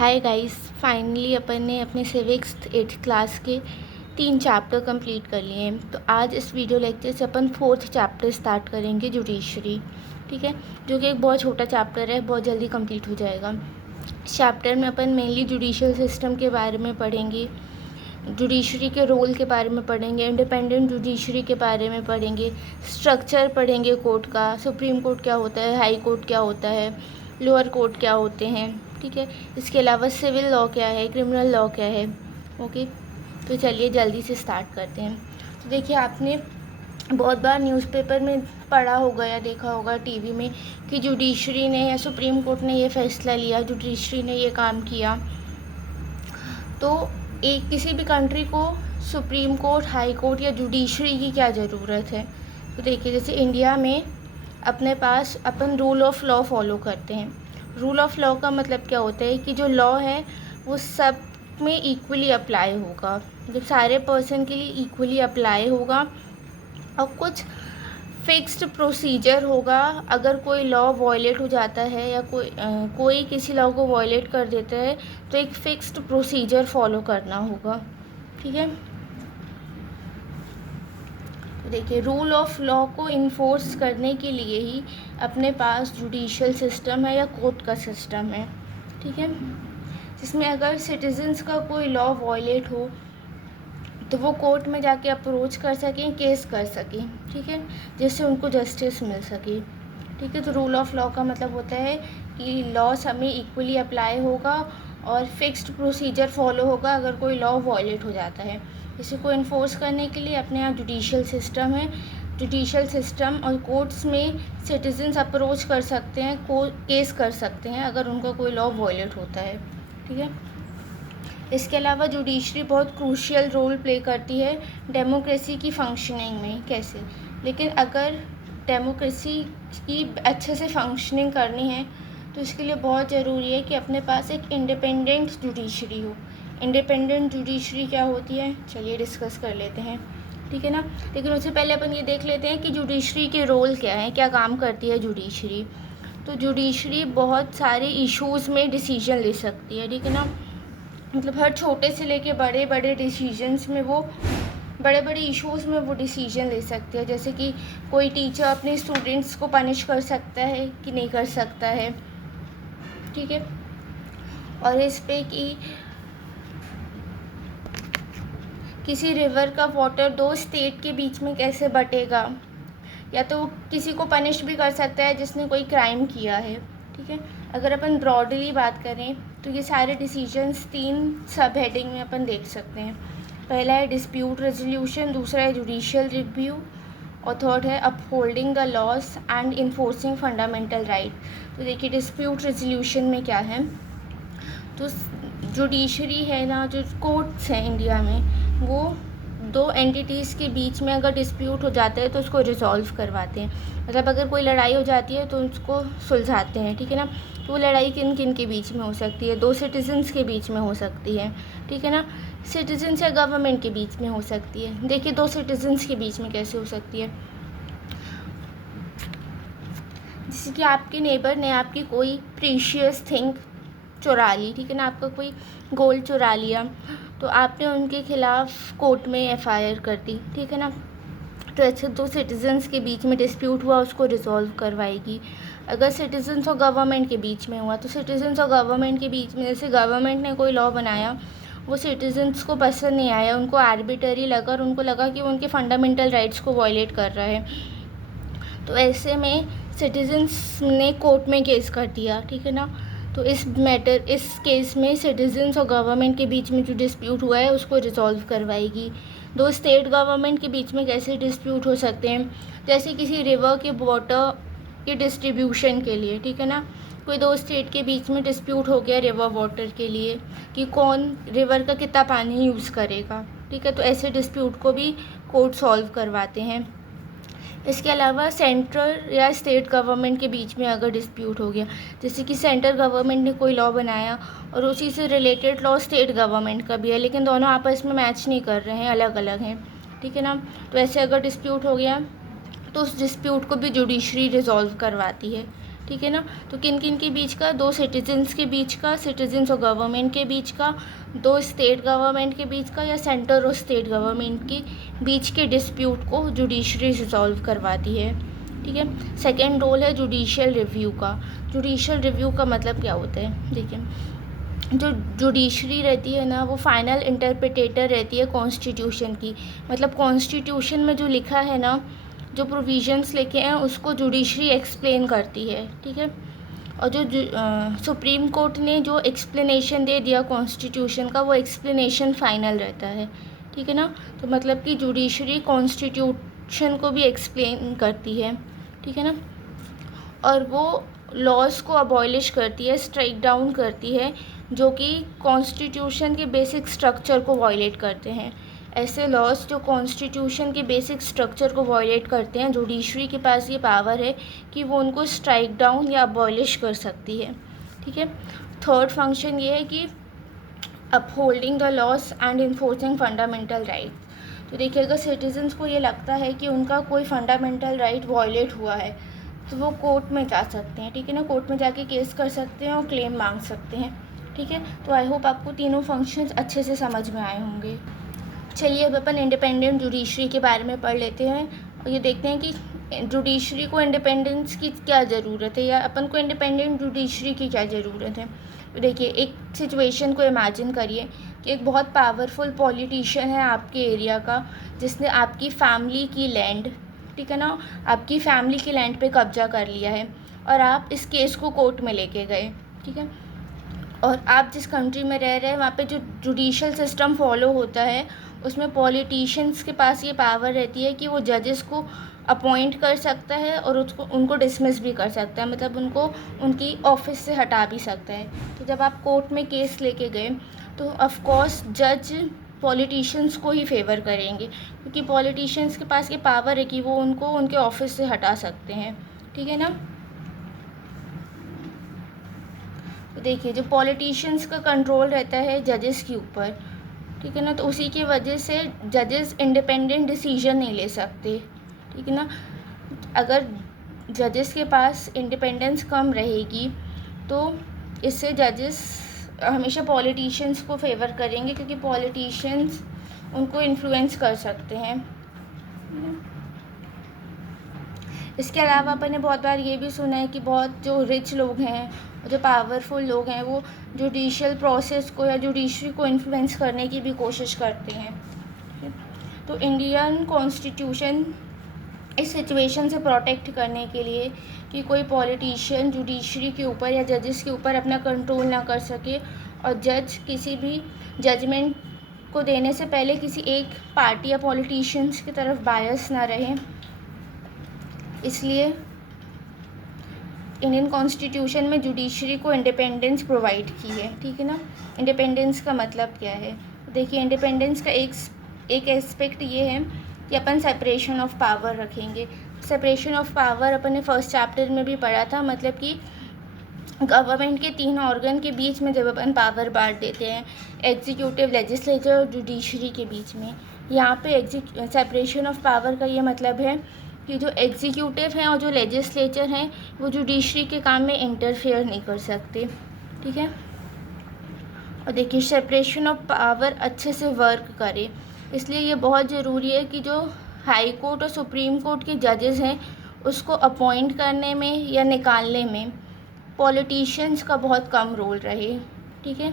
Hi guys, finally अपन ने अपने civics 8th class के 3 चैप्टर कंप्लीट कर लिए हैं। तो आज इस वीडियो लेक्चर से अपन 4th चैप्टर स्टार्ट करेंगे, जुडिशरी। ठीक है, जो कि एक बहुत छोटा चैप्टर है, बहुत जल्दी कंप्लीट हो जाएगा। इस चैप्टर में अपन मेनली जुडिशियल सिस्टम के बारे में पढ़ेंगे, जुडिशरी के रोल के बारे में पढ़ेंगे, इंडिपेंडेंट जुडिशरी के बारे में पढ़ेंगे, स्ट्रक्चर पढ़ेंगे कोर्ट का, सुप्रीम कोर्ट क्या होता है, हाई कोर्ट क्या होता है, लोअर कोर्ट क्या होते हैं। ठीक है, इसके अलावा सिविल लॉ क्या है, क्रिमिनल लॉ क्या है। ओके, तो चलिए जल्दी से स्टार्ट करते हैं। तो देखिए, आपने बहुत बार न्यूज़पेपर में पढ़ा होगा या देखा होगा टीवी में कि जुडिशरी ने या सुप्रीम कोर्ट ने ये फैसला लिया, जुडिशरी ने ये काम किया। तो एक किसी भी कंट्री को सुप्रीम कोर्ट, हाई कोर्ट या जुडिशरी की क्या ज़रूरत है। तो देखिए, जैसे इंडिया में अपने पास अपन रूल ऑफ लॉ फॉलो करते हैं। रूल ऑफ लॉ का मतलब क्या होता है कि जो लॉ है वो सब में इक्वली अप्लाई होगा, मतलब सारे पर्सन के लिए इक्वली अप्लाई होगा, और कुछ फिक्स्ड प्रोसीजर होगा। अगर कोई लॉ वॉयलेट हो जाता है या कोई किसी लॉ को वॉयलेट कर देता है तो एक फिक्स्ड प्रोसीजर फॉलो करना होगा। ठीक है, तो देखिए, रूल ऑफ लॉ को इन्फोर्स करने के लिए ही अपने पास जुडिशियल सिस्टम है या कोर्ट का सिस्टम है। ठीक है, जिसमें अगर सिटीजन्स का कोई लॉ वॉयलेट हो तो वो कोर्ट में जाके अप्रोच कर सकें, केस कर सकें। ठीक है, जिससे उनको जस्टिस मिल सके। ठीक है, तो रूल ऑफ लॉ का मतलब होता है कि लॉ सब में इक्वली अप्लाई होगा और फिक्स्ड प्रोसीजर फॉलो होगा अगर कोई लॉ वॉयलेट हो जाता है। इसी को इन्फोर्स करने के लिए अपने यहाँ जुडिशियल सिस्टम है। जुडिशियल सिस्टम और कोर्ट्स में सिटीजन्स अप्रोच कर सकते हैं, केस कर सकते हैं अगर उनका कोई लॉ वॉयलेट होता है। ठीक है, इसके अलावा जुडिशरी बहुत क्रूशियल रोल प्ले करती है डेमोक्रेसी की फंक्शनिंग में। कैसे? लेकिन अगर डेमोक्रेसी की अच्छे से फंक्शनिंग करनी है तो इसके लिए बहुत ज़रूरी है कि अपने पास एक इंडिपेंडेंट जुडिशरी हो। इंडिपेंडेंट जुडिशरी क्या होती है, चलिए डिस्कस कर लेते हैं। ठीक है ना, लेकिन उससे पहले अपन ये देख लेते हैं कि जुडिशरी के रोल क्या है, क्या काम करती है जुडिशरी। तो जुडिशरी बहुत सारे इश्यूज़ में डिसीजन ले सकती है। ठीक है ना, मतलब हर छोटे से लेके बड़े बड़े डिसीजंस में वो बड़े बड़े इश्यूज़ में वो डिसीजन ले सकते हैं। जैसे कि कोई टीचर अपने स्टूडेंट्स को पनिश कर सकता है कि नहीं कर सकता है। ठीक है, और इस पे कि किसी रिवर का वाटर 2 स्टेट के बीच में कैसे बटेगा, या तो किसी को पनिश भी कर सकता है जिसने कोई क्राइम किया है। ठीक है, अगर अपन ब्रॉडली बात करें तो ये सारे डिसीजंस 3 सब हेडिंग में अपन देख सकते हैं। पहला है डिस्प्यूट रेजोल्यूशन, दूसरा है जुडिशियल रिव्यू, और थर्ड है upholding the laws and enforcing fundamental right. तो देखिए, डिस्प्यूट रेजोल्यूशन में क्या है, तो जुडिशरी है ना, जो कोर्ट्स हैं इंडिया में, वो 2 एंटिटीज़ के बीच में अगर डिस्प्यूट हो जाता है तो उसको रिजॉल्व करवाते हैं। मतलब अगर कोई लड़ाई हो जाती है तो उसको सुलझाते हैं। ठीक है ना, तो वो लड़ाई किन किन के बीच में हो सकती है, 2 सिटीजन्स के बीच में हो सकती है। ठीक है ना, सिटीजन्स या गवर्नमेंट के बीच में हो सकती है। देखिए, 2 सिटीजन्स के बीच में कैसे हो सकती है, जैसे कि आपके नेबर ने आपकी कोई प्रीशियस थिंग चुरा ली। ठीक है ना, आपका कोई गोल्ड चुरा लिया तो आपने उनके खिलाफ़ कोर्ट में एफआईआर कर दी। ठीक है ना, तो ऐसे 2 सिटीजन्स के बीच में डिस्प्यूट हुआ, उसको रिजॉल्व करवाएगी। अगर सिटीजन्स और गवर्नमेंट के बीच में हुआ तो सिटीजन्स और गवर्नमेंट के बीच में, जैसे गवर्नमेंट ने कोई लॉ बनाया, वो सिटीजन्स को पसंद नहीं आया, उनको आर्बिटरी लगा और उनको लगा कि वो उनके फंडामेंटल राइट्स को वायलेट कर रहा है, तो ऐसे में सिटीजन्स ने कोर्ट में केस कर दिया। ठीक है ना, तो इस केस में सिटीजन्स और गवर्नमेंट के बीच में जो डिस्प्यूट हुआ है उसको रिजॉल्व करवाएगी। 2 स्टेट गवर्नमेंट के बीच में कैसे डिस्प्यूट हो सकते हैं, जैसे किसी रिवर के वाटर के डिस्ट्रीब्यूशन के लिए। ठीक है ना, कोई 2 स्टेट के बीच में डिस्प्यूट हो गया रिवर वाटर के लिए कि कौन रिवर का कितना पानी यूज़ करेगा। ठीक है, तो ऐसे डिस्प्यूट को भी कोर्ट सॉल्व करवाते हैं। इसके अलावा सेंट्रल या स्टेट गवर्नमेंट के बीच में अगर डिस्प्यूट हो गया, जैसे कि सेंट्रल गवर्नमेंट ने कोई लॉ बनाया और उसी से रिलेटेड लॉ स्टेट गवर्नमेंट का भी है, लेकिन दोनों आपस में मैच नहीं कर रहे हैं, अलग अलग हैं। ठीक है ना, तो ऐसे अगर डिस्प्यूट हो गया तो उस डिस्प्यूट को भी जुडिशरी रिजॉल्व करवाती है। ठीक है ना। तो किन किन के बीच का, 2 सिटीजन्स के बीच का, सिटीजन्स और गवर्नमेंट के बीच का, 2 स्टेट गवर्नमेंट के बीच का, या सेंटर और स्टेट गवर्नमेंट के बीच के डिस्प्यूट को जुडिशरी रिजॉल्व करवाती है। ठीक है। सेकेंड रोल है जुडिशियल रिव्यू का। जुडिशियल रिव्यू का मतलब क्या होता है, देखिए, जो जुडिशरी रहती है ना, वो फाइनल इंटरप्रिटेटर रहती है कॉन्स्टिट्यूशन की। मतलब कॉन्स्टिट्यूशन में जो लिखा है ना, जो प्रोविजंस लिखे हैं, उसको जुडिशरी एक्सप्लेन करती है। ठीक है। और जो सुप्रीम कोर्ट ने जो एक्सप्लेनेशन दे दिया कॉन्स्टिट्यूशन का, वो एक्सप्लेनेशन फाइनल रहता है। ठीक है ना। तो मतलब कि जुडिशरी कॉन्स्टिट्यूशन को भी एक्सप्लेन करती है। ठीक है ना। और वो लॉज को अबॉलिश करती है, स्ट्राइक डाउन करती है, जो कि कॉन्स्टिट्यूशन के बेसिक स्ट्रक्चर को वायलेट करते हैं। ऐसे लॉज जो कॉन्स्टिट्यूशन के बेसिक स्ट्रक्चर को वायलेट करते हैं, जुडिशरी के पास ये पावर है कि वो उनको स्ट्राइक डाउन या अबॉलिश कर सकती है। ठीक है। थर्ड फंक्शन ये है कि upholding the laws and enforcing fundamental right. तो देखिए, अगर सिटीजन्स को ये लगता है कि उनका कोई फंडामेंटल राइट वायलेट हुआ है, तो वो कोर्ट में जा सकते हैं। ठीक है ना। कोर्ट में जाके केस कर सकते हैं और क्लेम मांग सकते हैं। ठीक है। तो आई होप आपको तीनों फंक्शंस अच्छे से समझ में आए होंगे। चलिए अब अपन इंडिपेंडेंट जुडिशरी के बारे में पढ़ लेते हैं और ये देखते हैं कि जुडिशरी को इंडिपेंडेंस की क्या ज़रूरत है, या अपन को इंडिपेंडेंट जुडिशरी की क्या ज़रूरत है। तो देखिए, एक सिचुएशन को इमेजिन करिए कि एक बहुत पावरफुल पॉलिटिशियन है आपके एरिया का, जिसने आपकी फैमिली की लैंड, ठीक है ना, आपकी फैमिली की लैंड पे कब्जा कर लिया है, और आप इस केस को कोर्ट में लेके गए। ठीक है। और आप जिस कंट्री में रह रहे हैं, वहाँ पे जो जुडिशियल सिस्टम फॉलो होता है, उसमें पॉलिटिशियंस के पास ये पावर रहती है कि वो जजेस को अपॉइंट कर सकता है और उनको डिसमिस भी कर सकता है, मतलब उनको उनकी ऑफिस से हटा भी सकता है। तो जब आप कोर्ट में केस लेके गए, तो ऑफ कोर्स जज पॉलिटिशियंस को ही फेवर करेंगे, क्योंकि पॉलिटिशियंस के पास ये पावर है कि वो उनको उनके ऑफिस से हटा सकते हैं। ठीक है ना। तो देखिए, जो पॉलिटिशियंस का कंट्रोल रहता है जजेस के ऊपर, ठीक है ना, तो उसी की वजह से जजेस इंडिपेंडेंट डिसीजन नहीं ले सकते। ठीक है ना। अगर जजेस के पास इंडिपेंडेंस कम रहेगी, तो इससे जजेस हमेशा पॉलिटिशियंस को फेवर करेंगे, क्योंकि पॉलिटिशियंस उनको इन्फ्लुएंस कर सकते हैं। इसके अलावा अपन ने बहुत बार ये भी सुना है कि बहुत जो रिच लोग हैं, जो पावरफुल लोग हैं, वो जुडिशियल प्रोसेस को या जुडिशरी को इन्फ्लुएंस करने की भी कोशिश करते हैं। तो इंडियन कॉन्स्टिट्यूशन इस सिचुएशन से प्रोटेक्ट करने के लिए कि कोई पॉलिटिशियन जुडिशरी के ऊपर या जजेस के ऊपर अपना कंट्रोल ना कर सके, और जज किसी भी जजमेंट को देने से पहले किसी एक पार्टी या पॉलिटिशियंस की तरफ बायस ना रहे, इसलिए इंडियन कॉन्स्टिट्यूशन में जुडिशरी को इंडिपेंडेंस प्रोवाइड की है। ठीक है ना। इंडिपेंडेंस का मतलब क्या है, देखिए, इंडिपेंडेंस का एक एस्पेक्ट ये है कि अपन सेपरेशन ऑफ पावर रखेंगे। सेपरेशन ऑफ पावर अपन ने फर्स्ट चैप्टर में भी पढ़ा था, मतलब कि गवर्नमेंट के 3 ऑर्गन के बीच में जब अपन पावर बांट देते हैं, एग्जीक्यूटिव, लेजिस्लेचर और जुडिशरी के बीच में, यहाँ पे सेपरेशन ऑफ पावर का ये मतलब है कि जो एग्जीक्यूटिव हैं और जो लेजिस्लेचर हैं, वो जुडिशरी के काम में इंटरफेयर नहीं कर सकते। ठीक है। और देखिए, सेपरेशन ऑफ पावर अच्छे से वर्क करे, इसलिए ये बहुत ज़रूरी है कि जो हाई कोर्ट और सुप्रीम कोर्ट के जजेस हैं, उसको अपॉइंट करने में या निकालने में पॉलिटिशियंस का बहुत कम रोल रहे। ठीक है।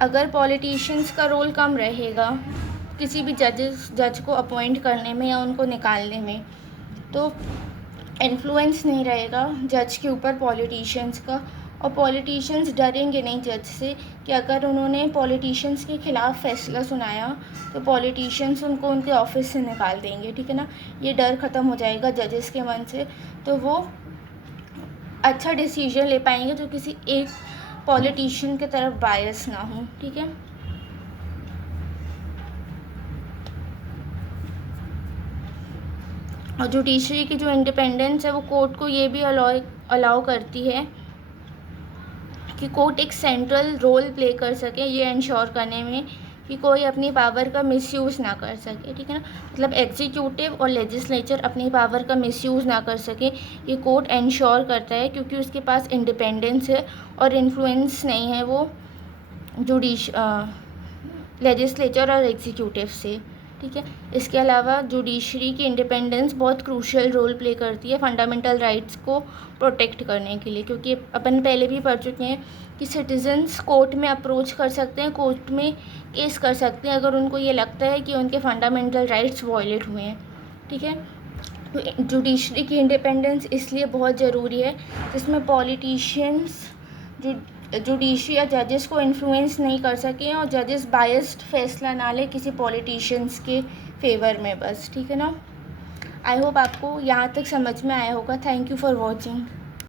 अगर पॉलिटिशियंस का रोल कम रहेगा किसी भी जज को अपॉइंट करने में या उनको निकालने में, तो इन्फ्लुएंस नहीं रहेगा जज के ऊपर पॉलिटिशियंस का, और पॉलिटिशियंस डरेंगे नहीं जज से कि अगर उन्होंने पॉलिटिशियंस के ख़िलाफ़ फैसला सुनाया तो पॉलिटिशियंस उनको उनके ऑफिस से निकाल देंगे। ठीक है ना। ये डर ख़त्म हो जाएगा जजेस के मन से, तो वो अच्छा डिसीजन ले पाएंगे जो किसी एक पॉलिटिशियन की तरफ बायस ना हो। ठीक है। और जुडिशरी की जो इंडिपेंडेंस है, वो कोर्ट को ये भी अलाउ करती है कि कोर्ट एक सेंट्रल रोल प्ले कर सके ये इंश्योर करने में कि कोई अपनी पावर का मिसयूज़ ना कर सके, ठीक है ना। मतलब एग्जीक्यूटिव और लेजिस्लेचर अपनी पावर का मिसयूज़ ना कर सके, ये कोर्ट इंश्योर करता है, क्योंकि उसके पास इंडिपेंडेंस है और इन्फ्लुएंस नहीं है वो लेजिस्लेचर और एग्जीक्यूटिव से, ठीक है। इसके अलावा जुडिशरी की इंडिपेंडेंस बहुत क्रूशियल रोल प्ले करती है फंडामेंटल राइट्स को प्रोटेक्ट करने के लिए, क्योंकि अपन पहले भी पढ़ चुके हैं कि सिटीजन्स कोर्ट में अप्रोच कर सकते हैं, कोर्ट में केस कर सकते हैं अगर उनको ये लगता है कि उनके फंडामेंटल राइट्स वायलेट हुए हैं, ठीक है। तो जुडिशरी की इंडिपेंडेंस इसलिए बहुत ज़रूरी है, जिसमें पॉलिटिशियंस जुडिशरी या जजेस को इन्फ्लुएंस नहीं कर सकें और जजेस बायस्ड फैसला ना लें किसी पॉलिटिशियंस के फेवर में बस, ठीक है ना। आई होप आपको यहाँ तक समझ में आया होगा। Thank you for watching.